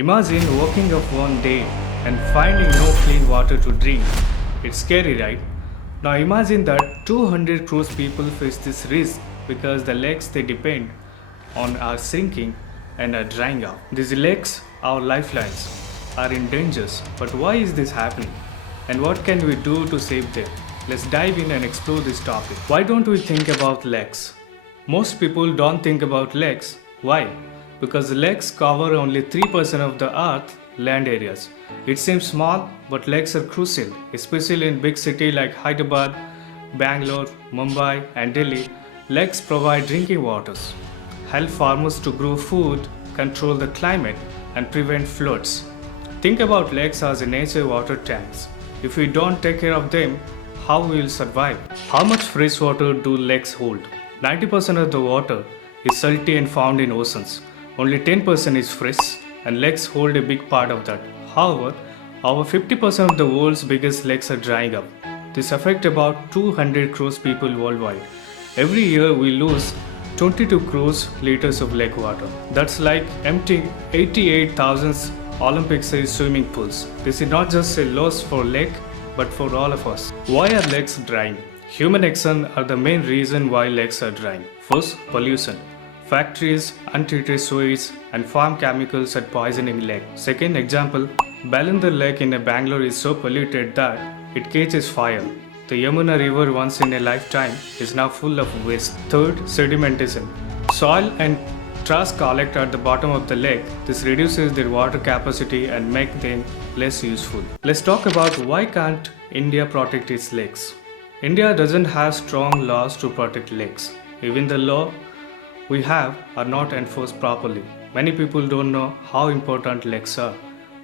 Imagine waking up one day and finding no clean water to drink. It's scary, right? Now imagine that 200 crore people face this risk because the lakes they depend on are sinking and are drying up. These lakes, our lifelines, are in danger. But why is this happening? And what can we do to save them? Let's dive in and explore this topic. Why don't we think about lakes? Most people don't think about lakes. Why? Because the lakes cover only 3% of the Earth's land areas. It seems small, but lakes are crucial, especially in big cities like Hyderabad, Bangalore, Mumbai, and Delhi. Lakes provide drinking waters, help farmers to grow food, control the climate, and prevent floods. Think about lakes as nature water tanks. If we don't take care of them, how we will survive? How much fresh water do lakes hold? 90% of the water is salty and found in oceans. Only 10% is fresh, and lakes hold a big part of that. However, over 50% of the world's biggest lakes are drying up. This affects about 200 crore people worldwide. Every year we lose 22 crore liters of lake water. That's like emptying 88,000 Olympic-sized swimming pools. This is not just a loss for lake, but for all of us. Why are lakes drying? Human actions are the main reason why lakes are drying. First, pollution. Factories, untreated sewage, and farm chemicals are poisoning lake. Second example, Balindar Lake in Bangalore is so polluted that it catches fire. The Yamuna River once in a lifetime is now full of waste. Third, sedimentation. Soil and trash collect at the bottom of the lake. This reduces their water capacity and makes them less useful. Let's talk about why can't India protect its lakes. India doesn't have strong laws to protect lakes. Even the law we have are not enforced properly. Many people don't know how important lakes are,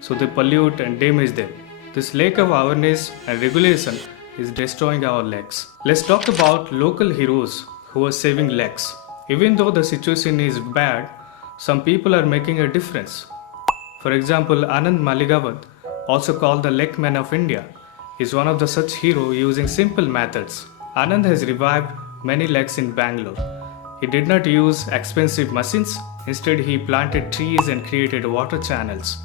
so they pollute and damage them. This lack of awareness and regulation is destroying our lakes. Let's talk about local heroes who are saving lakes. Even though the situation is bad, some people are making a difference. For example, Anand Maligawad, also called the Lake Man of India, is one of the such heroes using simple methods. Anand has revived many lakes in Bangalore. He did not use expensive machines, instead he planted trees and created water channels.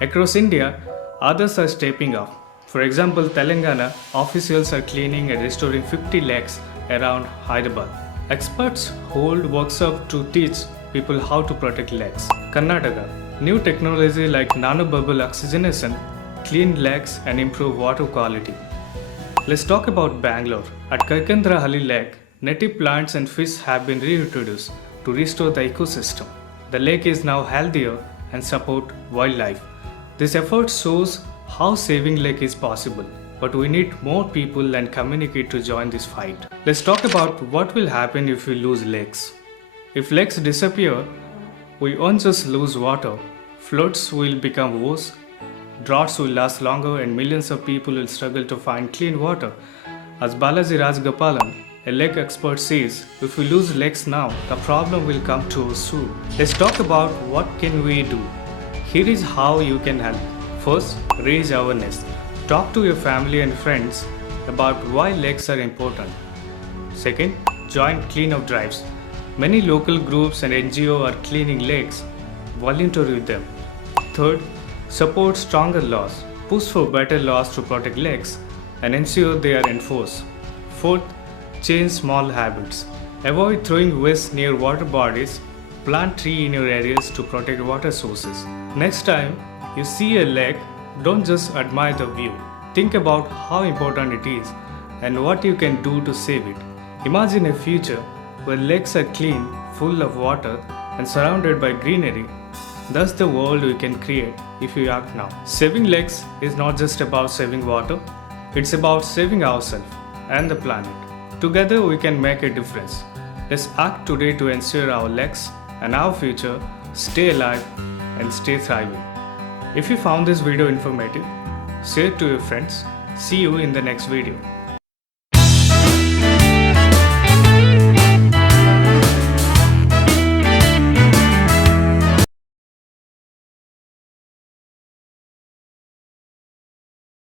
Across India, others are stepping up. For example, Telangana officials are cleaning and restoring 50 lakes around Hyderabad. Experts hold workshops to teach people how to protect lakes. Karnataka, new technology like nanobubble oxygenation clean lakes and improve water quality. Let's talk about Bangalore. At Kaikandrahalli Lake, native plants and fish have been reintroduced to restore the ecosystem. The lake is now healthier and support wildlife. This effort shows how saving lake is possible, but we need more people and community to join this fight. Let's talk about what will happen if we lose lakes. If lakes disappear, we won't just lose water. Floods will become worse, droughts will last longer, and millions of people will struggle to find clean water. As Balaji Rajgopalan, a lake expert, says, if we lose lakes now, the problem will come to us soon. Let's talk about what can we do. Here is how you can help. First, raise awareness. Talk to your family and friends about why lakes are important. Second, join cleanup drives. Many local groups and NGOs are cleaning lakes. Volunteer with them. Third, support stronger laws. Push for better laws to protect lakes and ensure they are enforced. Fourth, change small habits. Avoid throwing waste near water bodies. Plant trees in your areas to protect water sources. Next time you see a lake, don't just admire the view. Think about how important it is and what you can do to save it. Imagine a future where lakes are clean, full of water, and surrounded by greenery. That's the world we can create if we act now. Saving lakes is not just about saving water, it's about saving ourselves and the planet. Together we can make a difference. Let's act today to ensure our lakes and our future stay alive and stay thriving. If you found this video informative, share it to your friends. See you in the next video.